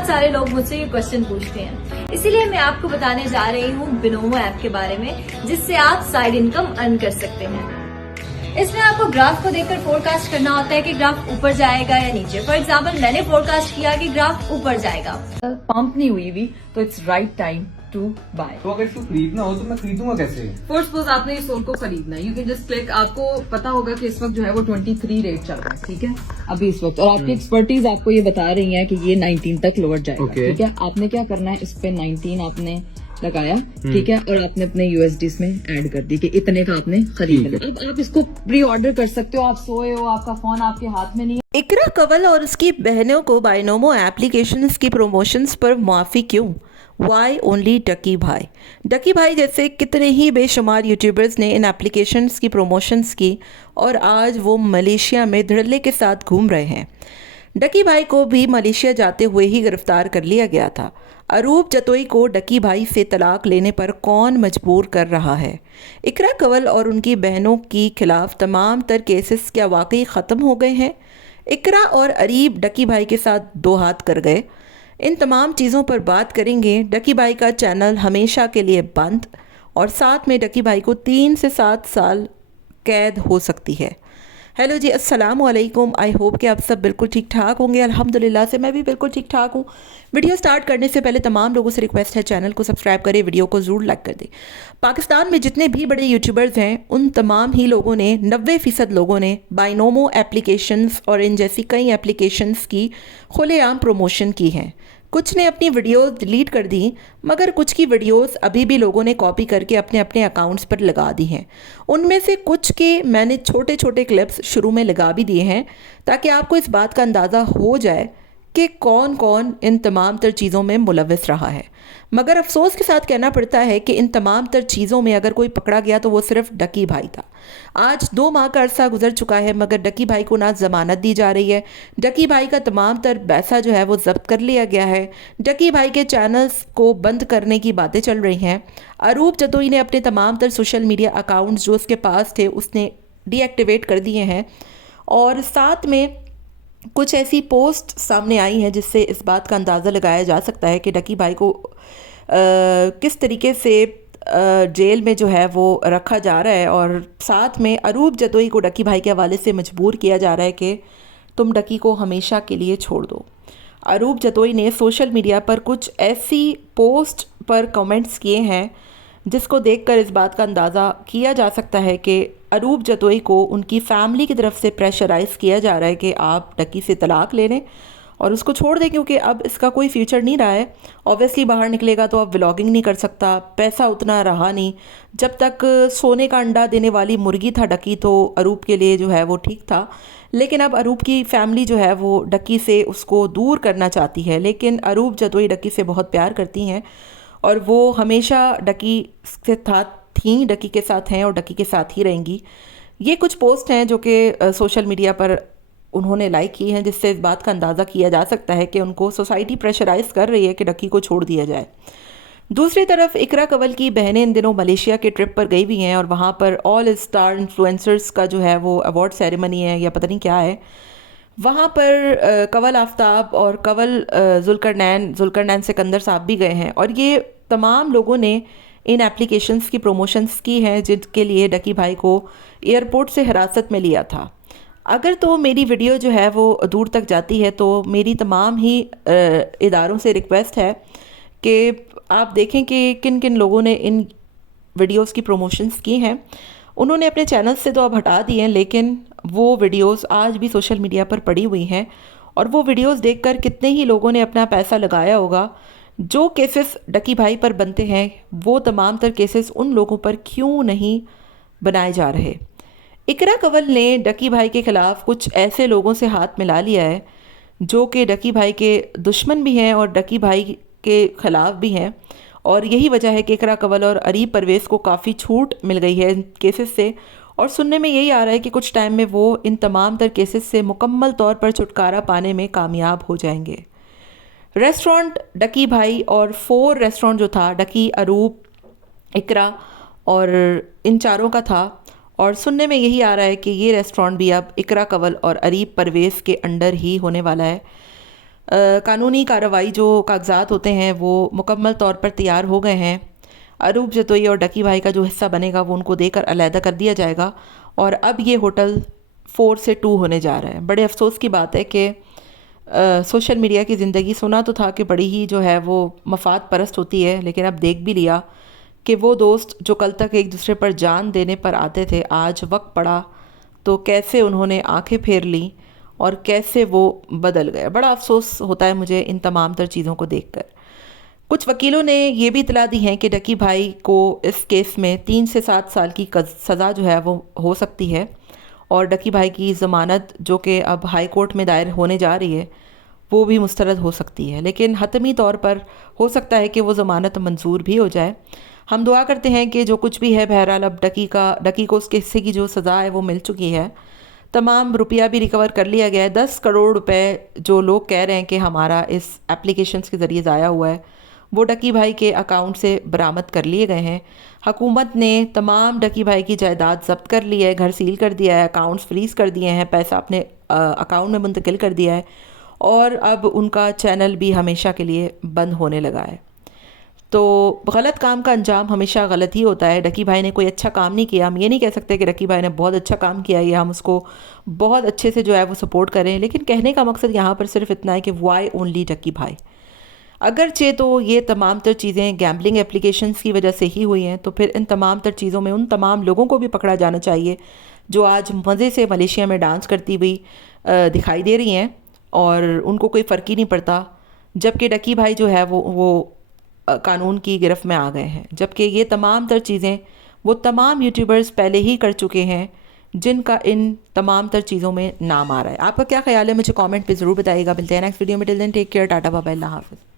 बहुत सारे लोग मुझसे ये क्वेश्चन पूछते हैं, इसीलिए मैं आपको बताने जा रही हूँ बिनोमो ऐप के बारे में, जिससे आप साइड इनकम अर्न कर सकते हैं। इसमें आपको ग्राफ को देखकर फोरकास्ट करना होता है कि ग्राफ ऊपर जाएगा या नीचे। फॉर एग्जाम्पल मैंने फोरकास्ट किया कि ग्राफ ऊपर जाएगा। पंप नहीं हुई भी तो it's right time to buy. तो अगर इसको खरीदना हो तो मैं खरीदूंगा कैसे? फर्स्ट सपोज आपने इस फोन को खरीदना है, यू कैन जस्ट क्लिक। आपको पता होगा कि इस वक्त जो है वो 23 रेट चल रहा है, ठीक है अभी इस वक्त, और आपकी एक्सपर्टीज आपको ये बता रही है कि ये 19 तक लौट जाएगा, ठीक है। आपने क्या करना है, इस पे 19 आपने लगाया, ठीक है, और आपने अपने यूएसडी में ऐड कर दी कि इतने का आपने खरीद लिया। अब आप इसको प्री ऑर्डर कर सकते हो, आप सोए हो, आपका फोन आपके हाथ में नहीं है। इकरा कंवल और उसकी बहनों को बाइनोमो एप्लीकेशंस की प्रमोशंस पर माफ़ी क्यों? वाई ओनली डकी भाई? डकी भाई जैसे कितने ही बेशुमार यूट्यूबर्स ने इन एप्लीकेशंस की प्रमोशंस की और आज वो मलेशिया में धड़ल्ले के साथ घूम रहे हैं। डकी भाई को भी मलेशिया जाते हुए ही गिरफ्तार कर लिया गया था। अरूप जतोई को डकी भाई से तलाक लेने पर कौन मजबूर कर रहा है? इकरा कंवल और उनकी बहनों की खिलाफ तमाम तर केसेस क्या वाकई ख़त्म हो गए हैं? इकरा और अरीब डकी भाई के साथ दो हाथ कर गए। इन तमाम चीज़ों पर बात करेंगे। डकी भाई का चैनल हमेशा के लिए बंद, और साथ में डकी भाई को 3 से 7 साल कैद हो सकती है। हेलो जी, अस्सलाम वालेकुम। आई होप कि आप सब बिल्कुल ठीक ठाक होंगे। अल्हम्दुलिल्लाह से मैं भी बिल्कुल ठीक ठाक हूँ। वीडियो स्टार्ट करने से पहले तमाम लोगों से रिक्वेस्ट है, चैनल को सब्सक्राइब करें, वीडियो को ज़रूर लाइक कर दें। पाकिस्तान में जितने भी बड़े यूट्यूबर्स हैं उन तमाम ही लोगों ने 90% लोगों ने बाइनोमो एप्लीकेशंस और इन जैसी कई एप्लीकेशंस की खुलेआम प्रमोशन की है। कुछ ने अपनी वीडियोस डिलीट कर दी, मगर कुछ की वीडियोस अभी भी लोगों ने कॉपी करके अपने अपने अकाउंट्स पर लगा दी हैं। उनमें से कुछ के मैंने छोटे छोटे क्लिप्स शुरू में लगा भी दिए हैं, ताकि आपको इस बात का अंदाज़ा हो जाए कि कौन कौन इन तमाम तर चीज़ों में मुलव्वस रहा है। मगर अफसोस के साथ कहना पड़ता है कि इन तमाम तर चीज़ों में अगर कोई पकड़ा गया तो वो सिर्फ डकी भाई था। आज 2 माह का अरसा गुजर चुका है, मगर डकी भाई को ना ज़मानत दी जा रही है। डकी भाई का तमाम तर पैसा जो है वो जब्त कर लिया गया है। डकी भाई के चैनल्स को बंद करने की बातें चल रही हैं। अरूप जतोई ने अपने तमाम तर सोशल मीडिया अकाउंट्स जो उसके पास थे उसने डीएक्टिवेट कर दिए हैं, और साथ में कुछ ऐसी पोस्ट सामने आई हैं जिससे इस बात का अंदाज़ा लगाया जा सकता है कि डकी भाई को किस तरीके से जेल में जो है वो रखा जा रहा है, और साथ में अरूप जतोई को डकी भाई के हवाले से मजबूर किया जा रहा है कि तुम डकी को हमेशा के लिए छोड़ दो। अरूप जतोई ने सोशल मीडिया पर कुछ ऐसी पोस्ट पर कमेंट्स किए हैं जिसको देखकर इस बात का अंदाज़ा किया जा सकता है कि अरूप जतोई को उनकी फैमिली की तरफ से प्रेशराइज़ किया जा रहा है कि आप डकी से तलाक ले लें और उसको छोड़ दें, क्योंकि अब इसका कोई फ्यूचर नहीं रहा है। ऑब्वियसली बाहर निकलेगा तो अब व्लॉगिंग नहीं कर सकता, पैसा उतना रहा नहीं। जब तक सोने का अंडा देने वाली मुर्गी था डकी, तो अरूप के लिए जो है वो ठीक था, लेकिन अब अरूप की फैमिली जो है वो डकी से उसको दूर करना चाहती है। लेकिन अरूप जतोई डकी से बहुत प्यार करती हैं और वो हमेशा डकी के साथ थी, डकी के साथ हैं और डकी के साथ ही रहेंगी। ये कुछ पोस्ट हैं जो कि सोशल मीडिया पर उन्होंने लाइक की हैं, जिससे इस बात का अंदाज़ा किया जा सकता है कि उनको सोसाइटी प्रेशराइज़ कर रही है कि डकी को छोड़ दिया जाए। दूसरी तरफ इकरा कंवल की बहनें इन दिनों मलेशिया के ट्रिप पर गई हुई हैं, और वहाँ पर ऑल स्टार इन्फ्लुएंसर्स का जो है वो अवार्ड सेरेमनी है या पता नहीं क्या है। वहाँ पर कंवल आफ्ताब और कंवल जुल्करनैन सिकंदर साहब भी गए हैं, और ये तमाम लोगों ने इन एप्लीकेशंस की प्रमोशंस की हैं जिनके लिए डकी भाई को एयरपोर्ट से हिरासत में लिया था। अगर तो मेरी वीडियो जो है वो दूर तक जाती है तो मेरी तमाम ही इदारों से रिक्वेस्ट है कि आप देखें कि किन किन लोगों ने इन वीडियोस की प्रमोशंस की हैं। उन्होंने अपने चैनल से तो अब हटा दिए हैं, लेकिन वो वीडियोस आज भी सोशल मीडिया पर पड़ी हुई हैं, और वो वीडियोस देखकर कितने ही लोगों ने अपना पैसा लगाया होगा। जो केसेस डकी भाई पर बनते हैं वो तमाम तर केसेस उन लोगों पर क्यों नहीं बनाए जा रहे? इकरा कंवल ने डकी भाई के ख़िलाफ़ कुछ ऐसे लोगों से हाथ मिला लिया है जो कि डकी भाई के दुश्मन भी हैं और डकी भाई के ख़िलाफ़ भी हैं, और यही वजह है कि इकरा कंवल और अरीब परवेज़ को काफ़ी छूट मिल गई है इन केसेस से। और सुनने में यही आ रहा है कि कुछ टाइम में वो इन तमाम तर केसेस से मुकम्मल तौर पर छुटकारा पाने में कामयाब हो जाएंगे। रेस्टोरेंट डकी भाई और 4 रेस्टोरेंट जो था डकी, अरूप, इकरा और इन चारों का था, और सुनने में यही आ रहा है कि ये रेस्टोरेंट भी अब इकरा कंवल और अरीब परवेज़ के अंडर ही होने वाला है। कानूनी कार्रवाई जो कागजात होते हैं वो मुकम्मल तौर पर तैयार हो गए हैं। अरूप जतोई और डकी भाई का जो हिस्सा बनेगा वो उनको देकर अलहदा कर दिया जाएगा और अब ये होटल 4 से 2 होने जा रहा है। बड़े अफसोस की बात है कि सोशल मीडिया की ज़िंदगी सुना तो था कि बड़ी ही जो है वो मफाद परस्त होती है, लेकिन अब देख भी लिया कि वो दोस्त जो कल तक एक दूसरे पर जान देने पर आते थे, आज वक्त पड़ा तो कैसे उन्होंने आंखें फेर ली और कैसे वो बदल गए। बड़ा अफसोस होता है मुझे इन तमाम तर चीज़ों को देखकर। कुछ वकीलों ने ये भी इतला दी है कि डकी भाई को इस केस में 3 से 7 साल की सज़ा जो है वो हो सकती है और डकी भाई की ज़मानत जो कि अब हाई कोर्ट में दायर होने जा रही है वो भी मुस्तरद हो सकती है, लेकिन हतमी तौर पर हो सकता है कि वो ज़मानत मंजूर भी हो जाए। हम दुआ करते हैं कि जो कुछ भी है बहरहाल अब डकी को उसके हिस्से की जो सज़ा है वो मिल चुकी है। तमाम रुपया भी रिकवर कर लिया गया है। 10 करोड़ रुपए जो लोग कह रहे हैं कि हमारा इस एप्लीकेशंस के ज़रिए ज़ाया हुआ है वो डकी भाई के अकाउंट से बरामद कर लिए गए हैं। हुकूमत ने तमाम डकी भाई की जायदाद जब्त कर ली है, घर सील कर दिया है, अकाउंट्स फ्रीज़ कर दिए हैं, पैसा अपने अकाउंट में मुंतकिल कर दिया है और अब उनका चैनल भी हमेशा के लिए बंद होने लगा है। तो गलत काम का अंजाम हमेशा गलत ही होता है। डकी भाई ने कोई अच्छा काम नहीं किया। हम ये नहीं कह सकते कि डकी भाई ने बहुत अच्छा काम किया या हम उसको बहुत अच्छे से जो है वो सपोर्ट करें, लेकिन कहने का मकसद यहाँ पर सिर्फ इतना है कि वाई ओनली डकी भाई। अगरचे तो ये तमाम तर चीज़ें गैम्बलिंग एप्लीकेशंस की वजह से ही हुई हैं, तो फिर इन तमाम तर चीज़ों में उन तमाम लोगों को भी पकड़ा जाना चाहिए जो आज मज़े से मलेशिया में डांस करती हुई दिखाई दे रही हैं और उनको कोई फ़र्क ही नहीं पड़ता, जबकि डकी भाई जो है वो कानून की गिरफ्त में आ गए हैं। जबकि ये तमाम तर चीज़ें वो तमाम यूट्यूबर्स पहले ही कर चुके हैं जिनका इन तमाम तर चीज़ों में नाम आ रहा है। आपका क्या ख्याल है मुझे कमेंट पे ज़रूर बताइएगा। मिलते हैं नेक्स्ट वीडियो में। Till then take care, tata bye bye, अल्लाह हाफ़िज़।